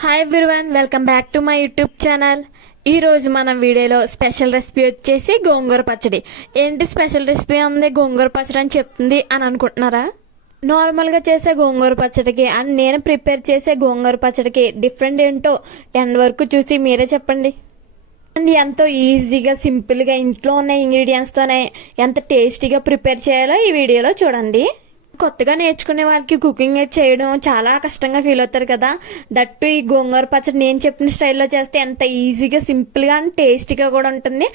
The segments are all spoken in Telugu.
Hi everyone, welcome back to my YouTube channel. ఈరోజు మనం వీడియోలో స్పెషల్ రెసిపీ వచ్చేసి గోంగూర పచ్చడి. ఏంటి స్పెషల్ రెసిపీ ఉంది గోంగూర పచ్చడి అని చెప్తుంది అని అనుకుంటున్నారా? నార్మల్గా చేసే గోంగూర పచ్చడికి అండ్ నేను ప్రిపేర్ చేసే గోంగూర పచ్చడికి డిఫరెంట్ ఏంటో ఎండ్ వరకు చూసి మీరే చెప్పండి. అండ్ ఎంతో ఈజీగా సింపుల్గా ఇంట్లో ఉన్న ఇంగ్రీడియంట్స్తోనే ఎంత టేస్టీగా ప్రిపేర్ చేయాలో ఈ వీడియోలో చూడండి. కొత్తగా నేర్చుకునే వాళ్ళకి కుకింగ్ చేయడం చాలా కష్టంగా ఫీల్ అవుతారు కదా. దట్టు ఈ గోంగూర పచ్చడి నేను చెప్పిన స్టైల్లో చేస్తే ఎంత ఈజీగా సింపుల్గా అండ్ టేస్టీగా కూడా ఉంటుంది.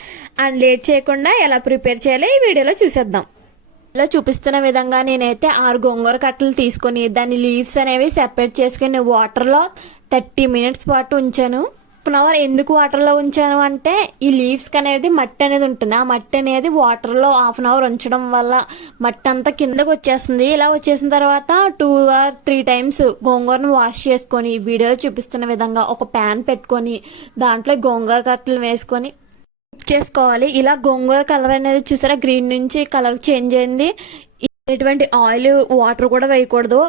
అండ్ లేట్ చేయకుండా ఎలా ప్రిపేర్ చేయాలో ఈ వీడియోలో చూసేద్దాం. ఇలా చూపిస్తున్న విధంగా నేనైతే 6 గోంగూర కట్టలు తీసుకొని దాని లీవ్స్ అనేవి సెపరేట్ చేసుకుని వాటర్లో 30 మినిట్స్ పాటు ఉంచాను. 1 అవర్ ఎందుకు వాటర్లో ఉంచాను అంటే ఈ లీవ్స్కి అనేది మట్టి అనేది ఉంటుంది. ఆ మట్టి అనేది వాటర్లో 1/2 అవర్ ఉంచడం వల్ల మట్టి అంతా కిందకు వచ్చేస్తుంది. ఇలా వచ్చేసిన తర్వాత 2 or 3 టైమ్స్ గోంగూరను వాష్ చేసుకొని వీడియోలో చూపిస్తున్న విధంగా ఒక ప్యాన్ పెట్టుకొని దాంట్లో గోంగూర కట్టలు వేసుకొని కుక్ చేసుకోవాలి. ఇలా గోంగూర కలర్ అనేది చూసారా, గ్రీన్ నుంచి కలర్ చేంజ్ అయింది. ఎటువంటి ఆయిల్ వాటర్ కూడా వేయకూడదు.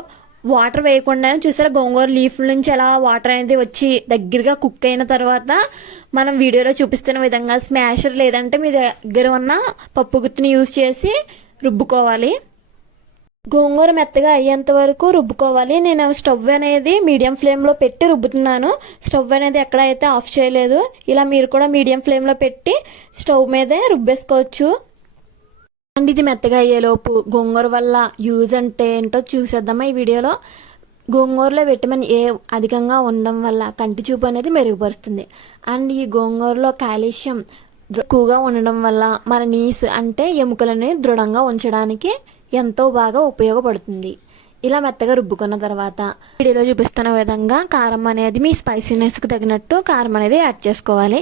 వాటర్ వేయకుండానే చూసారా గోంగూర లీఫ్ నుంచి అలా వాటర్ అనేది వచ్చి దగ్గరగా కుక్ అయిన తర్వాత మనం వీడియోలో చూపిస్తున్న విధంగా స్మాషర్ లేదంటే మీ దగ్గర ఉన్న పప్పు గుత్తిని యూజ్ చేసి రుబ్బుకోవాలి. గోంగూర మెత్తగా అయ్యేంత వరకు రుబ్బుకోవాలి. నేను స్టవ్ అనేది మీడియం ఫ్లేమ్లో పెట్టి రుబ్బుతున్నాను. స్టవ్ అనేది ఎక్కడైతే ఆఫ్ చేయలేదు. ఇలా మీరు కూడా మీడియం ఫ్లేమ్లో పెట్టి స్టవ్ మీదే రుబ్బేసుకోవచ్చు. అండ్ ఇది మెత్తగా అయ్యేలోపు గోంగూర వల్ల యూజ్ అంటే ఏంటో చూసేద్దామా ఈ వీడియోలో. గోంగూరలో విటమిన్ ఏ అధికంగా ఉండడం వల్ల కంటి చూపు అనేది మెరుగుపరుస్తుంది. అండ్ ఈ గోంగూరలో కాల్షియం ఎక్కువగా ఉండడం వల్ల మన నీస్ అంటే ఎముకలని దృఢంగా ఉంచడానికి ఎంతో బాగా ఉపయోగపడుతుంది. ఇలా మెత్తగా రుబ్బుకున్న తర్వాత వీడియోలో చూపిస్తున్న విధంగా కారం అనేది మీ స్పైసీనెస్కి తగినట్టు కారం అనేది యాడ్ చేసుకోవాలి.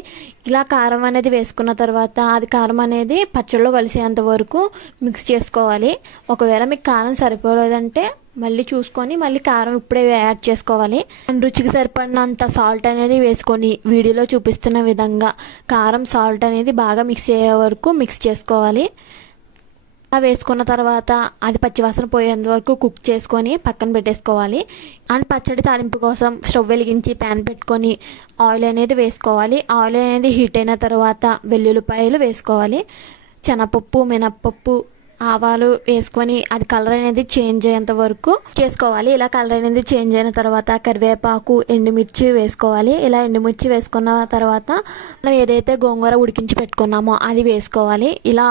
ఇలా కారం అనేది వేసుకున్న తర్వాత అది కారం అనేది పచ్చడిలో కలిసేంత వరకు మిక్స్ చేసుకోవాలి. ఒకవేళ మీకు కారం సరిపోలేదంటే మళ్ళీ చూసుకొని మళ్ళీ కారం ఇప్పుడే యాడ్ చేసుకోవాలి. అండ్ రుచికి సరిపడినంత సాల్ట్ అనేది వేసుకొని వీడియోలో చూపిస్తున్న విధంగా కారం సాల్ట్ అనేది బాగా మిక్స్ అయ్యే వరకు మిక్స్ చేసుకోవాలి. వేసుకున్న తర్వాత అది పచ్చివాసన పోయేంత వరకు కుక్ చేసుకొని పక్కన పెట్టేసుకోవాలి. అండ్ పచ్చడి తాలింపు కోసం స్టవ్ వెలిగించి ప్యాన్ పెట్టుకొని ఆయిల్ అనేది వేసుకోవాలి. ఆయిల్ అనేది హీట్ అయిన తర్వాత వెల్లుల్లిపాయలు వేసుకోవాలి. శనగపప్పు, మినప్పప్పు, ఆవాలు వేసుకొని అది కలర్ అనేది చేంజ్ అయ్యేంత వరకు చేసుకోవాలి. ఇలా కలర్ అనేది చేంజ్ అయిన తర్వాత కరివేపాకు, ఎండుమిర్చి వేసుకోవాలి. ఇలా ఎండుమిర్చి వేసుకున్న తర్వాత మనం ఏదైతే గోంగూర ఉడికించి పెట్టుకున్నామో అది వేసుకోవాలి. ఇలా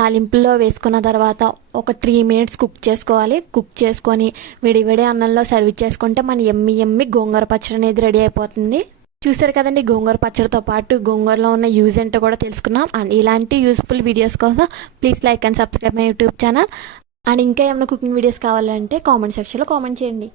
తాలింపులో వేసుకున్న తర్వాత ఒక 3 మినిట్స్ కుక్ చేసుకోవాలి. కుక్ చేసుకొని వేడి అన్నంలో సర్వ్ చేసుకుంటే మన ఎమ్మి గోంగూర పచ్చడి అనేది రెడీ అయిపోతుంది. చూసారు కదండి, గోంగూర పచ్చడితో పాటు గోంగూరలో ఉన్న యూజ్ ఏంటో కూడా తెలుసుకున్నాం. అండ్ ఇలాంటి యూస్ఫుల్ వీడియోస్ కోసం please like and subscribe my YouTube channel. And ఇంకా ఏమైనా కుకింగ్ వీడియోస్ కావాలంటే కామెంట్ సెక్షన్లో కామెంట్ చేయండి.